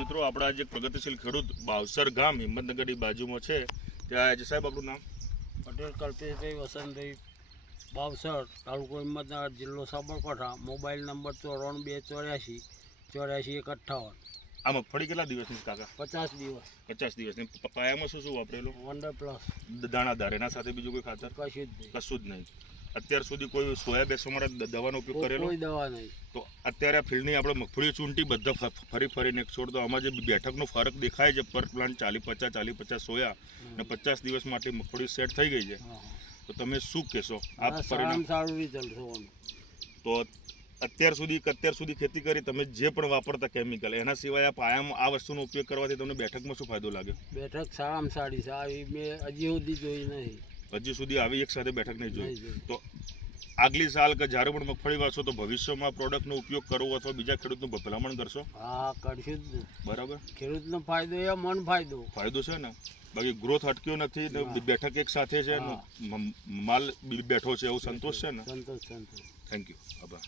મિત્રો આપણા જે પ્રગતિશીલ ખેડૂત બાવસર ગામ હિંમતનગરની બાજુમાં છે ત્યાં આજે સાહેબ આપણું નામ પટેલ કલ્પેશભાઈ વસંતભાઈ બાવસર, તાલુકો હિંમતનગર, જિલ્લો સાબરકાંઠા, મોબાઈલ નંબર 94 284 84 158. આ મગફળી કેટલા દિવસની કાકા? 50 દિવસ. 50 દિવસની. પાયામાં શું વાપરેલું? Wonder plus. દાણાદાર, એના સાથે બીજું કોઈ ખાતર? કશું જ નહીં. અત્યાર સુધી કોઈ સોયા બેસવા માટે દવાનો ઉપયોગ કરેલો? કોઈ દવા નહીં. તો અત્યારે આ ફિલ્ડની આપણે મગફળી ચૂંટી બધા ફરીને છોડ, તો આમાં જે બેઠકનો ફરક દેખાય છે પર પ્લાન્ટ 40-50 સોયા અને 50 દિવસમાં આટલી મગફળી સેટ થઈ ગઈ છે, તો તમે શું કહેશો? આ પરિણામ સારું રિઝલ્ટ થવાનું. તો અત્યાર સુધી ખેતી કરી તમે જે પણ વાપરતા કેમિકલ, એના સિવાય આ પાયામાં આ વસ્તુનો ઉપયોગ કરવાથી તમને બેઠકમાં શું ફાયદો લાગ્યો? બેઠક સારામાં સારી છે. આવી મેં હજી સુધી જોઈ નહીં. હજી સુધી આવી એક સાથે બેઠક નહીં જોઈ. તો આગલી સાલ કે જ્યારે પણ મગફળી વાવશો તો ભવિષ્યમાં પ્રોડક્ટનો ઉપયોગ કરવો અથવા બીજા ખેડૂતનું ભલામણ કરશો? હા, કરશું જ. બરાબર. ખેડૂતનો ફાયદો એ મન ફાયદો છે ને, બાકી ગ્રોથ અટક્યો નથી ને, બેઠક એક સાથે છે, માલ બેઠો છે, એવું સંતોષ છે ને? સંતોષ. Thank you. આભાર.